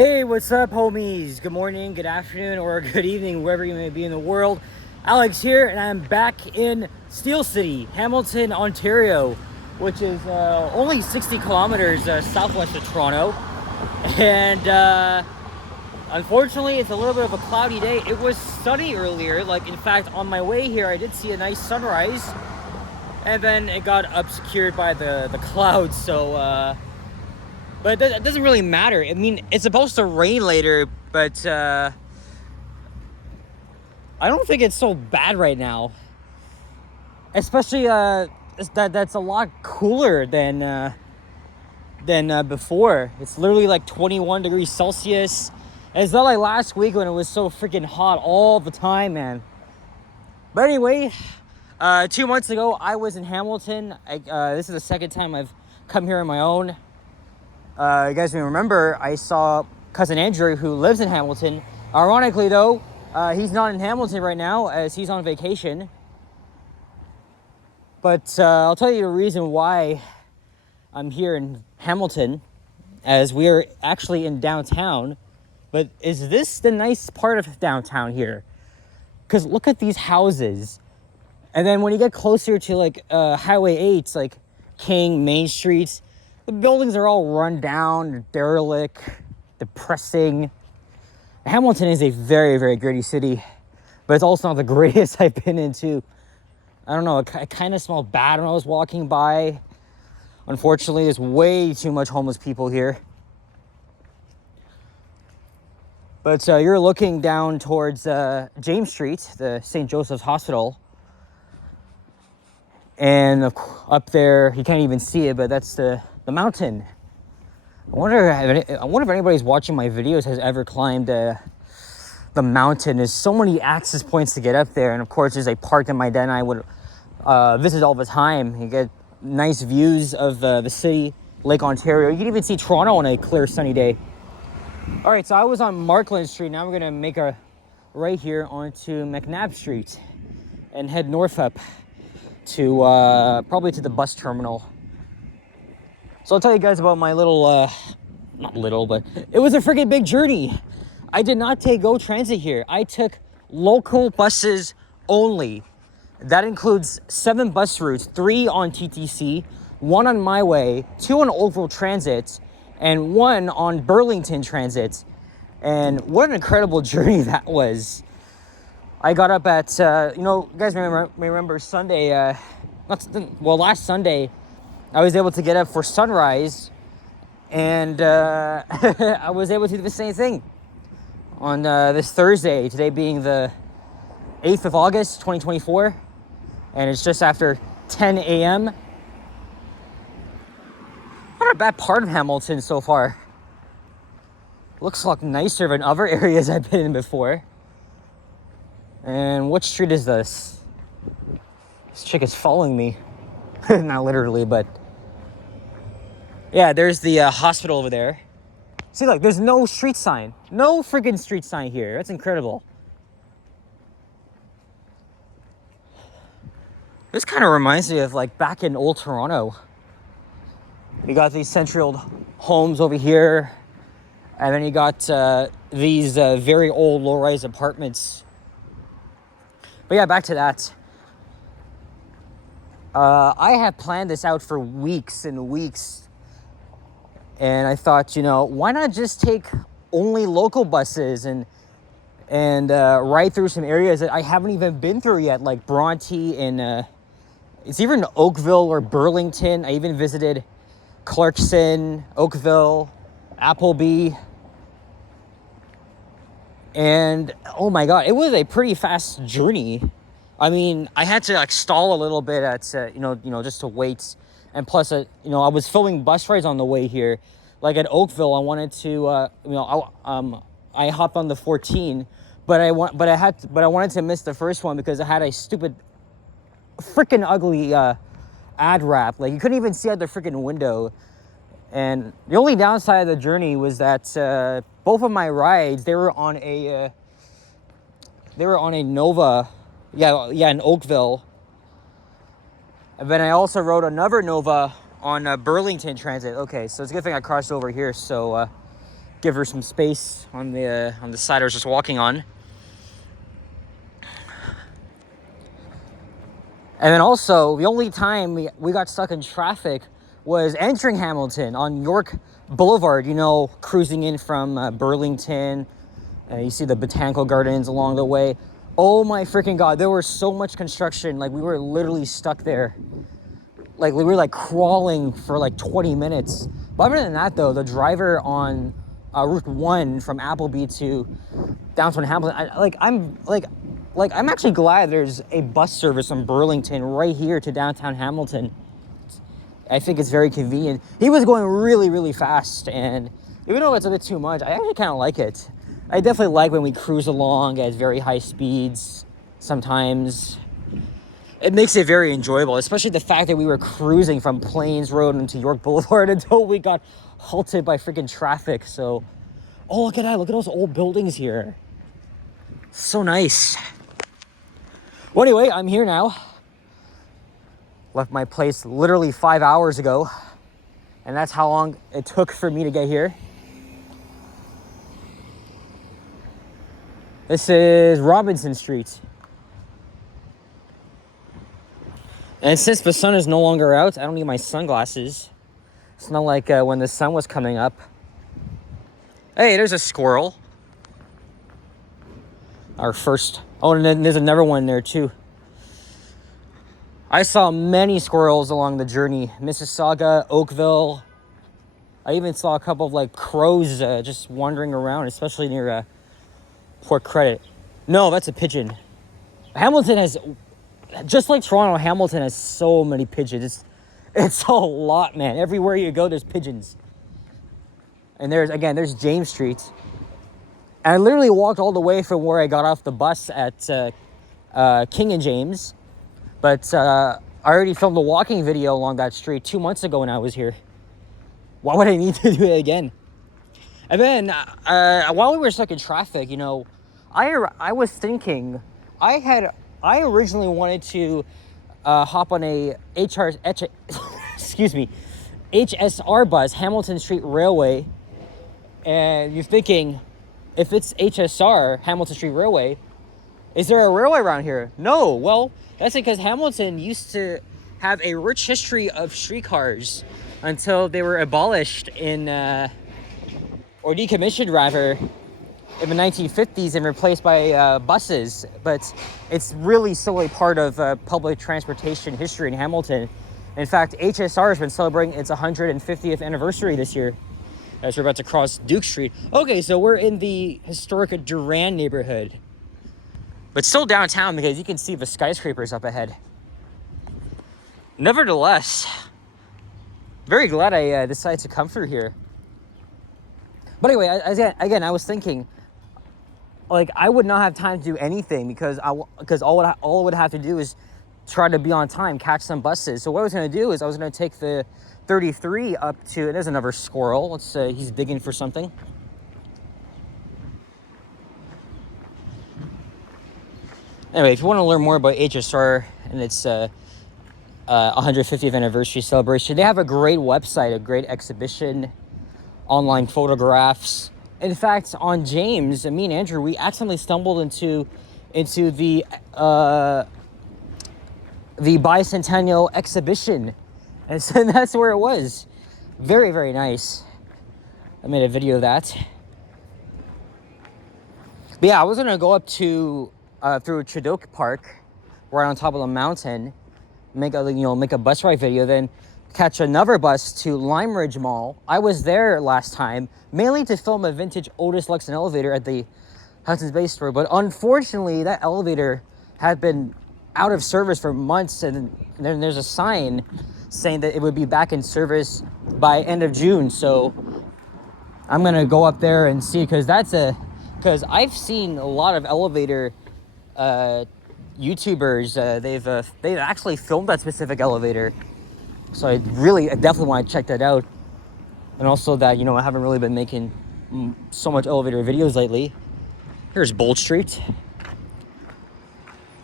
Hey, what's up, homies? Good morning, good afternoon, or good evening, wherever you may be in the world. Alex here, and I'm back in Steel City, Hamilton, Ontario, which is only 60 kilometers southwest of Toronto. And unfortunately, it's a little bit of a cloudy day. It was sunny earlier. Like, in fact, on my way here, I did see a nice sunrise, and then it got obscured by the clouds. But that doesn't really matter. I mean, it's supposed to rain later, but I don't think it's so bad right now. Especially that's a lot cooler than before. It's literally like 21 degrees Celsius. And it's not like last week when it was so freaking hot all the time, man. But anyway, 2 months ago, I was in Hamilton. This is the second time I've come here on my own. You guys may remember I saw cousin Andrew, who lives in Hamilton. Ironically, though, he's not in Hamilton right now as he's on vacation. But I'll tell you the reason why I'm here in Hamilton, as we are actually in downtown. But is this the nice part of downtown here? Because look at these houses. And then when you get closer to like Highway 8, like King, Main Street, the buildings are all run down, derelict, depressing. Hamilton is a very, very gritty city, but it's also not the greatest I've been into. I don't know, it kind of smelled bad when I was walking by. Unfortunately, there's way too much homeless people here. But you're looking down towards James Street, the St. Joseph's Hospital. And up there, you can't even see it, but that's the mountain. I wonder if anybody's watching my videos has ever climbed the mountain. There's so many access points to get up there, and of course there's a park in my den I would visit all the time. You get nice views of the city, Lake Ontario. You can even see Toronto on a clear sunny day. All right, so I was on Markland Street. Now we're gonna make a right here onto MacNab Street and head north up to probably to the bus terminal. So I'll tell you guys about my little, not little, but it was a freaking big journey. I did not take GO Transit here. I took local buses only. That includes 7 bus routes, 3 on TTC, 1 on My Way, 2 on Oakville Transit, and 1 on Burlington Transit. And what an incredible journey that was. I got up at, you guys may remember Sunday, last Sunday, I was able to get up for sunrise, and I was able to do the same thing on this Thursday, today being the 8th of August, 2024, and it's just after 10 a.m. Not a bad part of Hamilton so far. Looks a lot nicer than other areas I've been in before. And what street is this? This chick is following me. Not literally, but yeah, there's the hospital over there. See, look, there's no street sign. No freaking street sign here. That's incredible. This kind of reminds me of like back in old Toronto. You got these central homes over here, and then you got these very old low-rise apartments. But yeah, back to that. I have planned this out for weeks and weeks. And I thought, why not just take only local buses and ride through some areas that I haven't even been through yet, like Bronte and it's even Oakville or Burlington. I even visited Clarkson, Oakville, Appleby. And oh my God, it was a pretty fast journey. I mean, I had to stall a little bit at, just to wait. And plus, I was filming bus rides on the way here. Like at Oakville, I wanted to, I hopped on the 14, but I wanted to miss the first one because it had a stupid, freaking ugly ad wrap. Like you couldn't even see out the freaking window. And the only downside of the journey was that both of my rides, they were on a Nova, in Oakville. And then I also rode another Nova on Burlington Transit. Okay, so it's a good thing I crossed over here so give her some space on the side I was just walking on. And then also, the only time we got stuck in traffic was entering Hamilton on York Boulevard, you know, cruising in from Burlington. You see the botanical gardens along the way. Oh my freaking God, there was so much construction. Like, we were literally stuck there. Like, we were like crawling for like 20 minutes. But other than that though, the driver on Route 1 from Appleby to downtown Hamilton, I'm actually glad there's a bus service from Burlington right here to downtown Hamilton. I think it's very convenient. He was going really, really fast, and even though it's a bit too much, I actually kind of like it. I definitely like when we cruise along at very high speeds sometimes. It makes it very enjoyable, especially the fact that we were cruising from Plains Road into York Boulevard until we got halted by freaking traffic. So, oh, look at that. Look at those old buildings here. So nice. Well, anyway, I'm here now. Left my place literally 5 hours ago, and that's how long it took for me to get here. This is Robinson Street. And since the sun is no longer out, I don't need my sunglasses. It's not like when the sun was coming up. Hey, there's a squirrel. Our first. Oh, and then there's another one there too. I saw many squirrels along the journey. Mississauga, Oakville. I even saw a couple of like crows just wandering around, especially near Port Credit. No, that's a pigeon. Hamilton has, just like Toronto, Hamilton has so many pigeons. It's a lot, man. Everywhere you go, there's pigeons. And there's James Street. And I literally walked all the way from where I got off the bus at King and James. But I already filmed a walking video along that street 2 months ago when I was here. Why would I need to do it again? And then while we were stuck in traffic, you know, I was thinking, I originally wanted to hop on a HSR bus, Hamilton Street Railway. And you're thinking, if it's HSR, Hamilton Street Railway, is there a railway around here? No. Well, that's because Hamilton used to have a rich history of streetcars until they were abolished or decommissioned rather, in the 1950s and replaced by buses. But it's really still a part of public transportation history in Hamilton. In fact, HSR has been celebrating its 150th anniversary this year as we're about to cross Duke Street. Okay, so we're in the historic Durand neighborhood, but still downtown because you can see the skyscrapers up ahead. Nevertheless, very glad I decided to come through here. But anyway, again, I was thinking, like, I would not have time to do anything because all I would have to do is try to be on time, catch some buses. So what I was going to do is I was going to take the 33 up to, there's another squirrel. Let's he's digging for something. Anyway, if you want to learn more about HSR and its 150th anniversary celebration, they have a great website, a great exhibition, online photographs. In fact, on James, me and Andrew, we accidentally stumbled into the bicentennial exhibition, and so that's where it was. Very, very nice. I made a video of that. But yeah, I was gonna go up to through Tradoke Park, right on top of the mountain, make a bus ride video, then catch another bus to Lime Ridge Mall. I was there last time, mainly to film a vintage Otis Luxon elevator at the Hudson's Bay store, but unfortunately that elevator had been out of service for months, and then there's a sign saying that it would be back in service by end of June. So I'm gonna go up there and see, because I've seen a lot of elevator YouTubers. They've actually filmed that specific elevator. So I definitely want to check that out. And also that, I haven't really been making so much elevator videos lately. Here's Bold Street.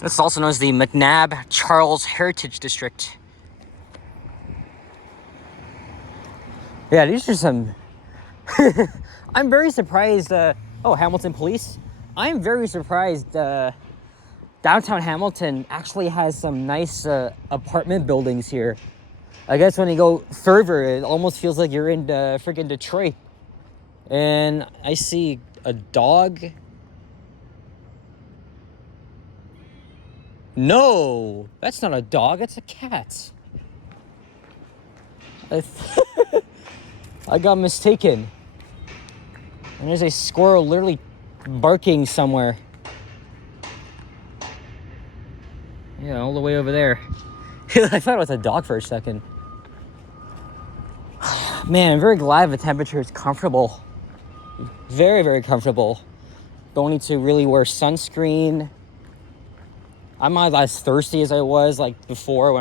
This is also known as the MacNab Charles Heritage District. Yeah, these are some... I'm very surprised. Oh, Hamilton Police. I'm very surprised. Downtown Hamilton actually has some nice apartment buildings here. I guess when you go further, it almost feels like you're in freaking Detroit. And I see a dog. No, that's not a dog. That's a cat. I got mistaken. And there's a squirrel literally barking somewhere. Yeah, all the way over there. I thought it was a dog for a second. Man, I'm very glad the temperature is comfortable. Very, very comfortable. Don't need to really wear sunscreen. I'm not as thirsty as I was like before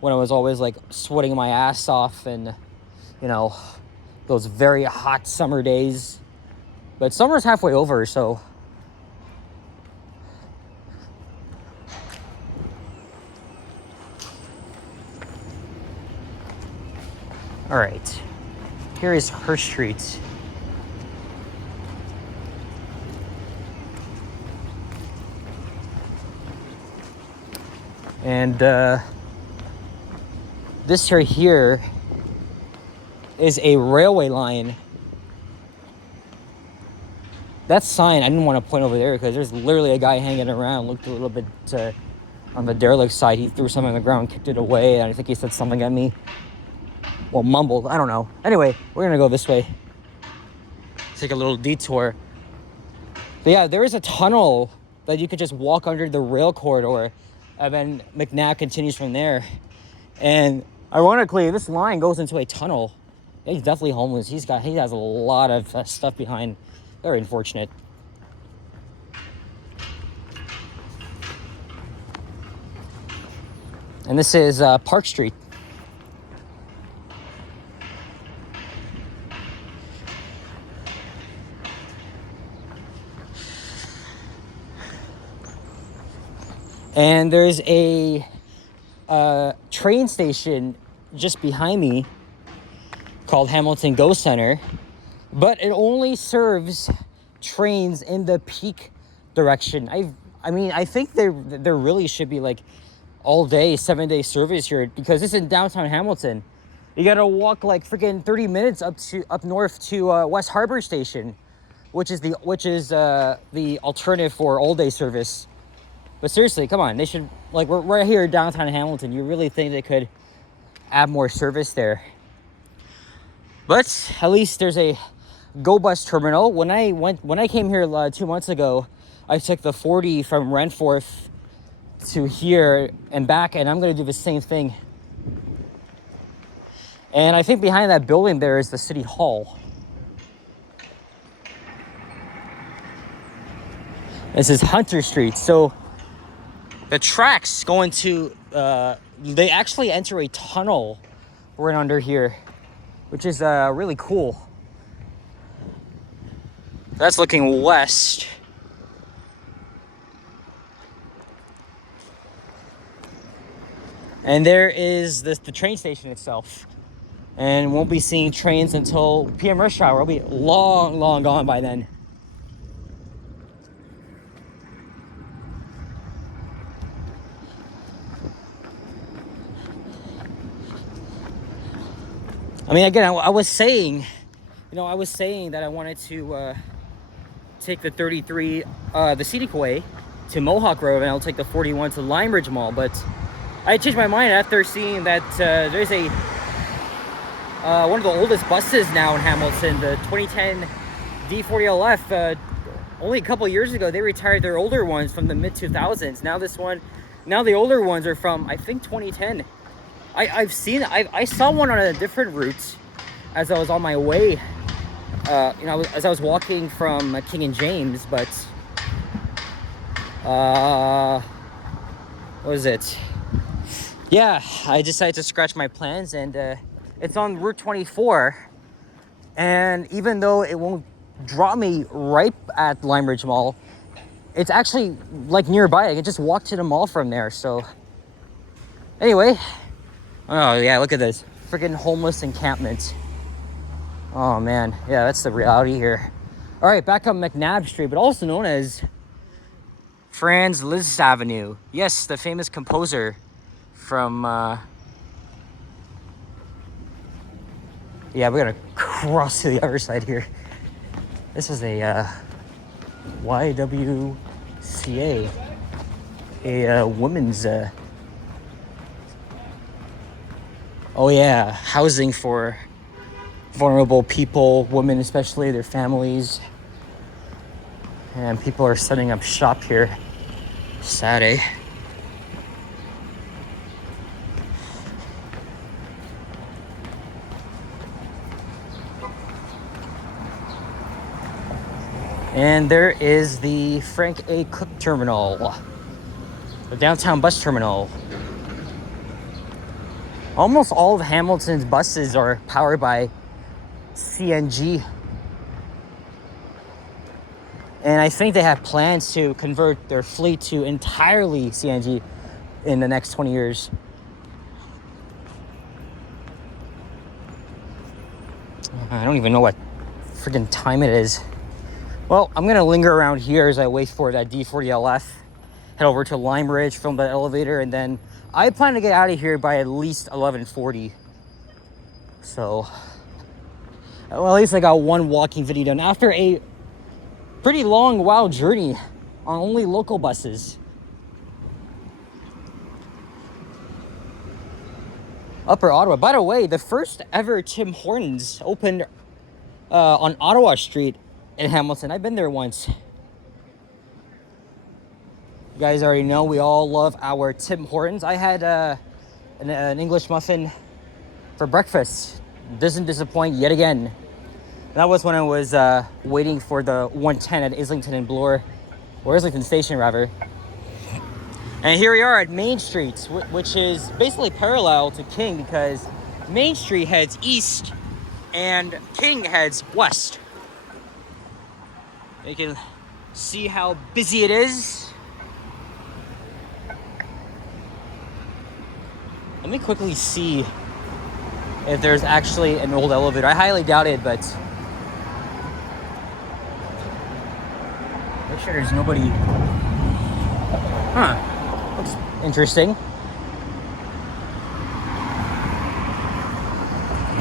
when I was always like sweating my ass off and, you know, those very hot summer days. But summer's halfway over, so. All right, here is her street. And this right here is a railway line. That sign, I didn't want to point over there because there's literally a guy hanging around. Looked a little bit on the derelict side. He threw something on the ground, kicked it away, and I think he said something at me. Well, mumbled, I don't know. Anyway, we're gonna go this way. Take a little detour. But yeah, there is a tunnel that you could just walk under the rail corridor, and then MacNab continues from there. And ironically, this line goes into a tunnel. He's definitely homeless. He has a lot of stuff behind. Very unfortunate. And this is Park Street. And there's a train station just behind me called Hamilton Go Center, but it only serves trains in the peak direction. I mean, I think there really should be like all day, 7-day service here because this is in downtown Hamilton. You gotta walk like freaking 30 minutes up north to West Harbor Station, which is the alternative for all day service. But seriously, come on, they should, like, we're right here in downtown Hamilton. You really think they could add more service there? But at least there's a Go Bus terminal. When I came here 2 months ago, I took the 40 from Renforth to here and back, and I'm gonna do the same thing. And I think behind that building there is the City Hall. This is Hunter Street. So the tracks go into, they actually enter a tunnel right under here, which is really cool. That's looking west. And there is the train station itself. And won't be seeing trains until PM rush hour. It'll be long, long gone by then. I mean, again, I was saying that I wanted to take the 33, the scenic way to Mohawk Road, and I'll take the 41 to Lime Ridge Mall. But I changed my mind after seeing that there's a one of the oldest buses now in Hamilton, the 2010 D40LF. Only a couple years ago, they retired their older ones from the mid-2000s. Now the older ones are from, I think, 2010. I saw one on a different route as I was on my way, as I was walking from King and James, but, what was it? Yeah, I decided to scratch my plans, and it's on Route 24, and even though it won't drop me right at Lime Ridge Mall, it's actually like nearby. I can just walk to the mall from there. So anyway, oh yeah, look at this freaking homeless encampment. Oh man, yeah, that's the reality here. All right, back up MacNab Street, but also known as Franz Liszt Avenue. Yes, the famous composer from, yeah, we gotta cross to the other side here. This is a YWCA, a women's, oh yeah, housing for vulnerable people, women especially, their families. And people are setting up shop here. Sad, eh? And there is the Frank A. Cook Terminal, the downtown bus terminal. Almost all of Hamilton's buses are powered by CNG. And I think they have plans to convert their fleet to entirely CNG in the next 20 years. I don't even know what freaking time it is. Well, I'm gonna linger around here as I wait for that D40LF, head over to Lime Ridge, film that elevator, and then I plan to get out of here by at least 11:40. So, well, at least I got one walking video done after a pretty long, wild journey on only local buses. Upper Ottawa. By the way, the first ever Tim Hortons opened on Ottawa Street in Hamilton. I've been there once. You guys already know we all love our Tim Hortons. I had an English muffin for breakfast. Doesn't disappoint yet again. That was when I was waiting for the 110 at Islington and Bloor, or Islington Station rather. And here we are at Main Street, which is basically parallel to King because Main Street heads east and King heads west. You can see how busy it is. Let me quickly see if there's actually an old elevator. I highly doubt it, but make sure there's nobody. Huh. Looks interesting.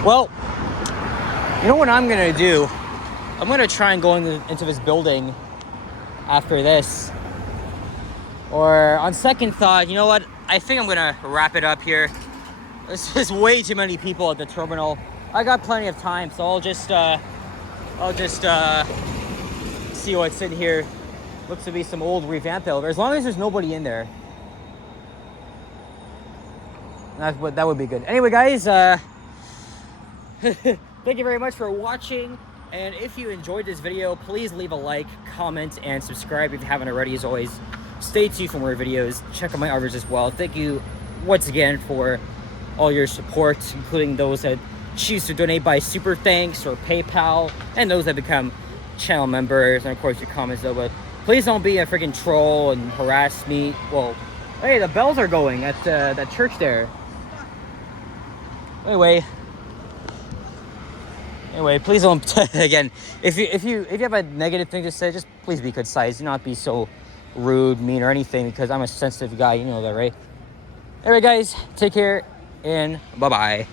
Well, you know what I'm gonna do? I'm gonna try and go into this building after this. Or on second thought, you know what? I think I'm gonna wrap it up here. There's just way too many people at the terminal. I got plenty of time, so I'll just see what's in here. Looks to be some old revamped elevator. As long as there's nobody in there, that would be good. Anyway, guys, thank you very much for watching. And if you enjoyed this video, please leave a like, comment, and subscribe if you haven't already. As always, stay tuned for more videos. Check out my others as well. Thank you once again for all your support, including those that choose to donate by Super Thanks or PayPal, and those that become channel members, and of course your comments though. But please don't be a freaking troll and harass me. Well, hey, the bells are going at that church there. Anyway, please don't. Again, if you have a negative thing to say, just please be concise. Do not be so rude, mean, or anything, because I'm a sensitive guy. You know that, right? Anyway, guys, take care and bye bye.